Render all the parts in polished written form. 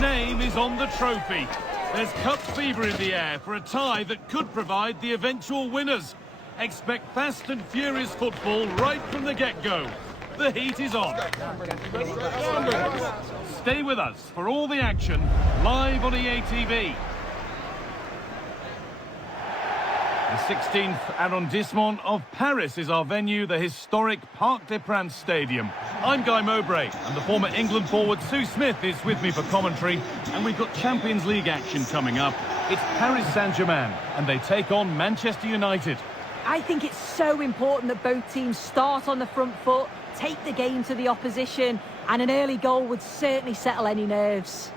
name is on the trophy. There's cup fever in the air for a tie that could provide the eventual winners. Expect fast and furious football right from the get-go. The heat is on. Stay with us for all the action, live on EA TV. The 16th arrondissement of Paris is our venue, the historic Parc des Princes Stadium. I'm Guy Mowbray, and the former England forward Sue Smith is with me for commentary, and we've got Champions League action coming up. It's Paris Saint-Germain, and they take on Manchester United. I think it's so important that both teams start on the front foot, take the game to the opposition, and an early goal would certainly settle any nerves.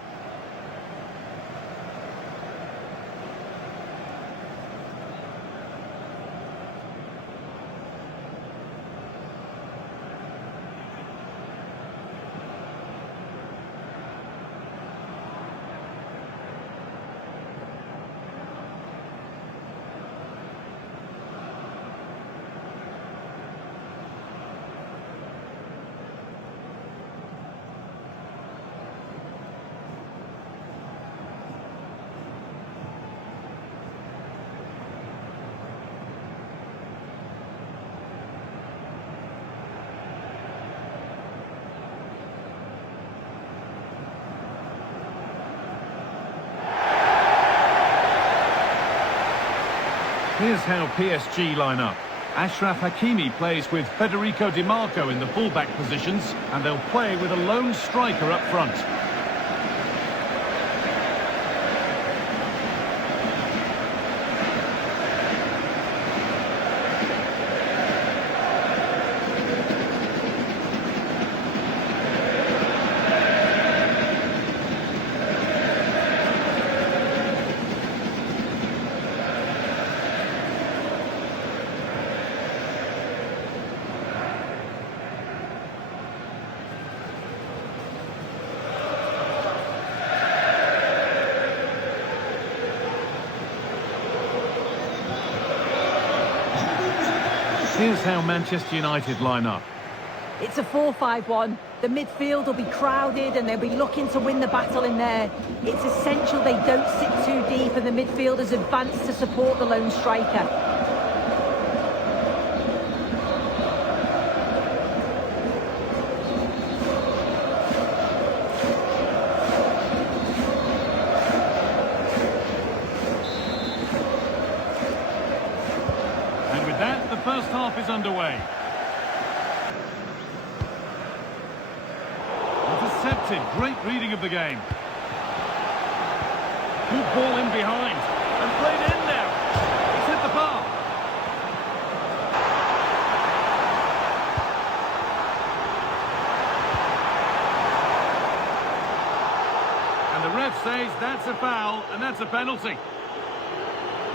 Here's how PSG line up. Achraf Hakimi plays with Federico Di Marco in the fullback positions, and they'll play with a lone striker up front. Here's how Manchester United line up. It's a 4-5-1. The midfield will be crowded and they'll be looking to win the battle in there. It's essential they don't sit too deep and the midfielders advance to support the lone striker. First half is underway. Intercepted, great reading of the game. Good ball in behind, and played in now. It's hit the bar. And the ref says that's a foul, and that's a penalty.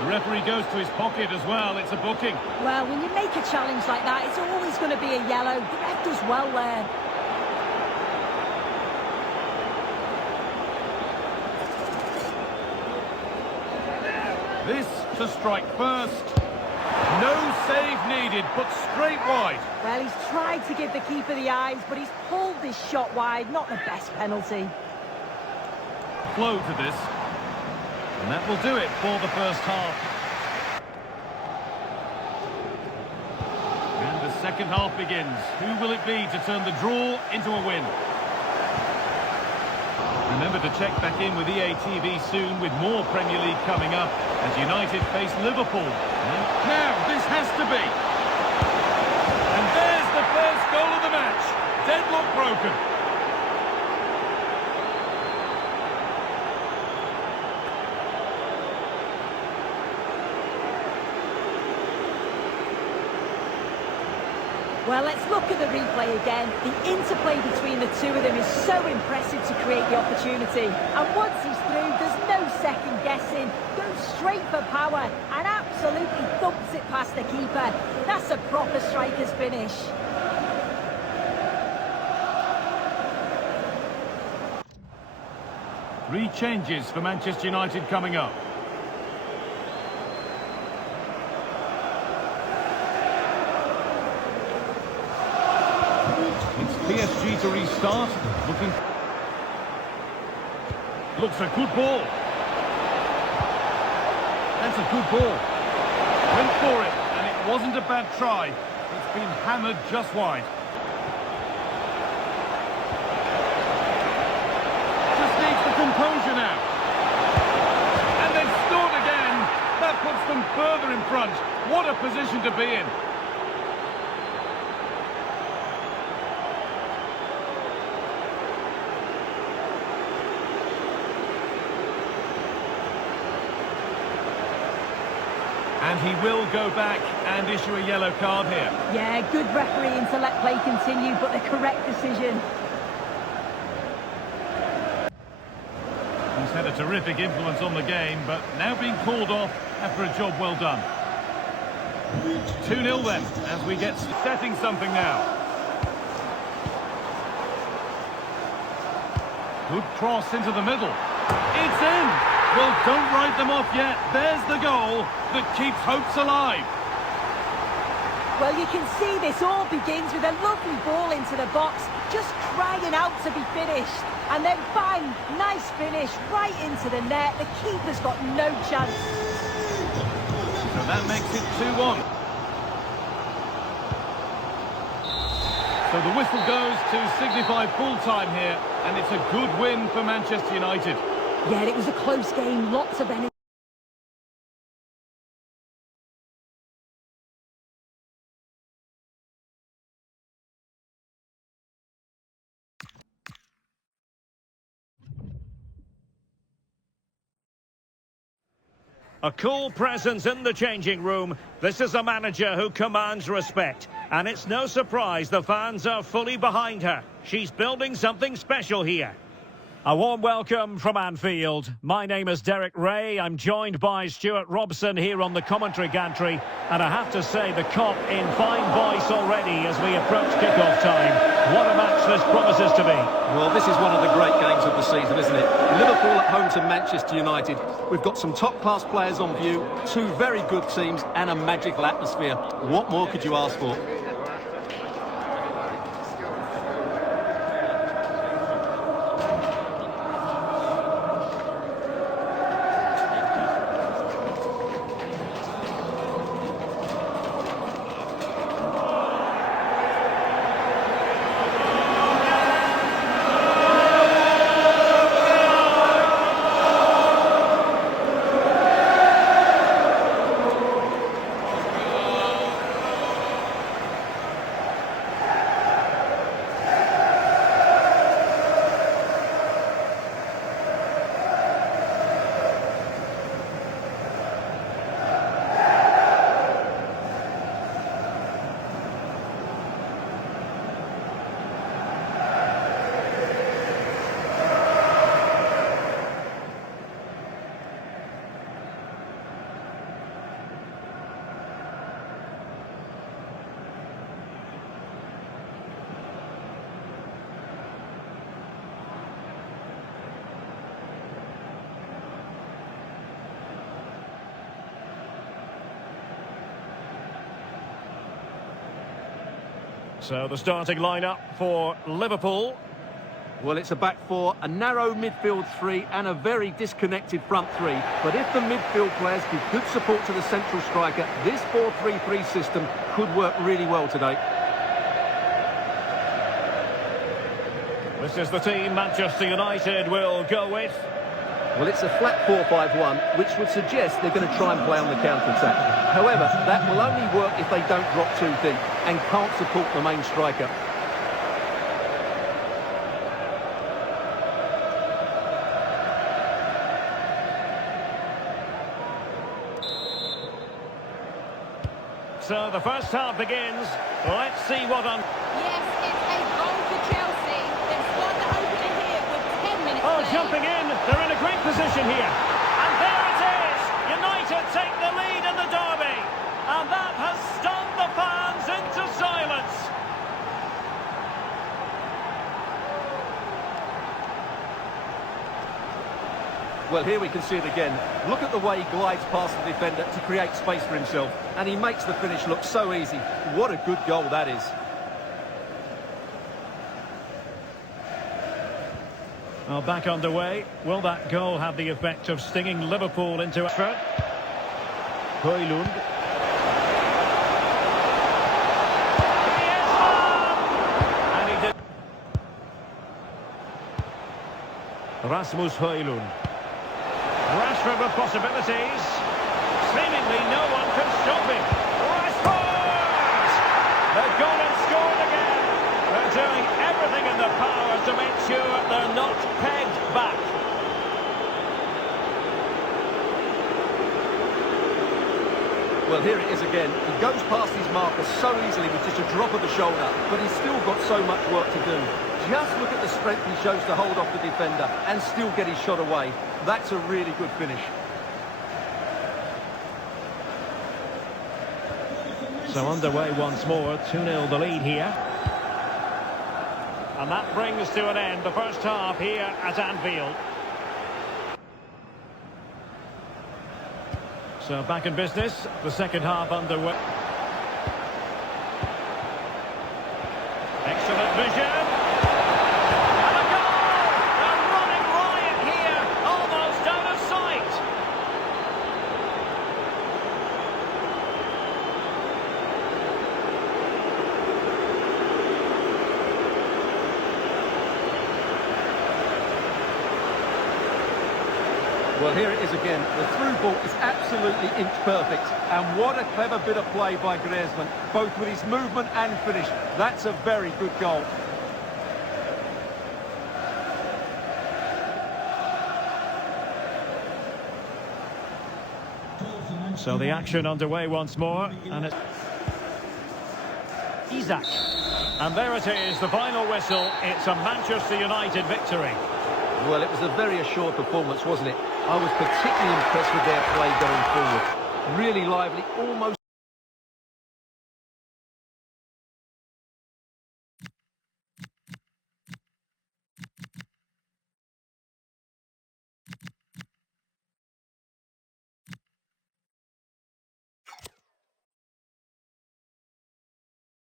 The referee goes to his pocket as well. It's a booking. Well, when you make a challenge like that, it's always going to be a yellow. The ref does well there. This to strike first. No save needed, but straight wide. Well, he's tried to give the keeper the eyes, but he's pulled this shot wide. Not the best penalty. Flow to this. And that will do it for the first half. And the second half begins. Who will it be to turn the draw into a win? Remember to check back in with EA TV soon with more Premier League coming up as United face Liverpool. And now this has to be. And there's the first goal of the match. Deadlock broken. Well, let's look at the replay again. The interplay between the two of them is so impressive to create the opportunity. And once he's through, there's no second guessing. Goes straight for power and absolutely thumps it past the keeper. That's a proper striker's finish. Three changes for Manchester United coming up. PSG to restart, looking. Looks a good ball. That's a good ball. Went for it, and it wasn't a bad try. It's been hammered just wide. Just needs the composure now. And they've scored again. That puts them further in front. What a position to be in. And he will go back and issue a yellow card here. Yeah, good refereeing to let play continue, but the correct decision. He's had a terrific influence on the game, but now being called off after a job well done. 2-0 then, as we get setting something now. Good cross into the middle. It's in! Well, don't write them off yet. There's the goal that keeps hopes alive. Well, you can see this all begins with a lovely ball into the box, just crying out to be finished. And then bang, nice finish right into the net. The keeper's got no chance. So that makes it 2-1. So the whistle goes to signify full time here, and it's a good win for Manchester United. Yeah, it was a close game, lots of energy. A cool presence in the changing room. This is a manager who commands respect. And it's no surprise the fans are fully behind her. She's building something special here. A warm welcome from Anfield. My name is Derek Ray. I'm joined by Stuart Robson here on the commentary gantry. And I have to say the cop in fine voice already as we approach kickoff time. What a match this promises to be. Well, this is one of the great games of the season, isn't it? Liverpool at home to Manchester United. We've got some top-class players on view, two very good teams and a magical atmosphere. What more could you ask for? So the starting lineup for Liverpool. Well, it's a back four, a narrow midfield three and a very disconnected front three. But if the midfield players give good support to the central striker, this 4-3-3 system could work really well today. This is the team Manchester United will go with. Well, it's a flat 4-5-1, which would suggest they're going to try and play on the counter-attack. However, that will only work if they don't drop too deep and can't support the main striker. So the first half begins. Let's see what on... Yes, it's a goal for Chelsea. They've scored the opener here with 10 minutes Oh, left. jumping in. They're in a great position here. And there it is. United take the lead in the derby. And that has stunned the fans into silence. Well, here we can see it again. Look at the way he glides past the defender to create space for himself. And he makes the finish look so easy. What a good goal that is. Well, back underway. Will that goal have the effect of stinging Liverpool into effort? Højlund. And he did. Rasmus Højlund. Rashford with possibilities. Seemingly no one can stop him. Rashford! They've gone and scored again. They're doing everything in their power to make sure they're not pegged back. Well, here it is again. He goes past his marker so easily with just a drop of the shoulder, but he's still got so much work to do. Just look at the strength he shows to hold off the defender and still get his shot away. That's a really good finish. So underway once more, 2-0 the lead here. And that brings to an end the first half here at Anfield. So back in business, the second half underway. Excellent vision. And a goal! They're running riot here, almost out of sight. Well, here it is again. The through ball is absolutely inch perfect. And what a clever bit of play by Griezmann, both with his movement and finish. That's a very good goal. So the action underway once more, and it's Isak. And there it is, the final whistle. It's a Manchester United victory. Well, it was a very assured performance, wasn't it? I was particularly impressed with their play going forward. Really lively, almost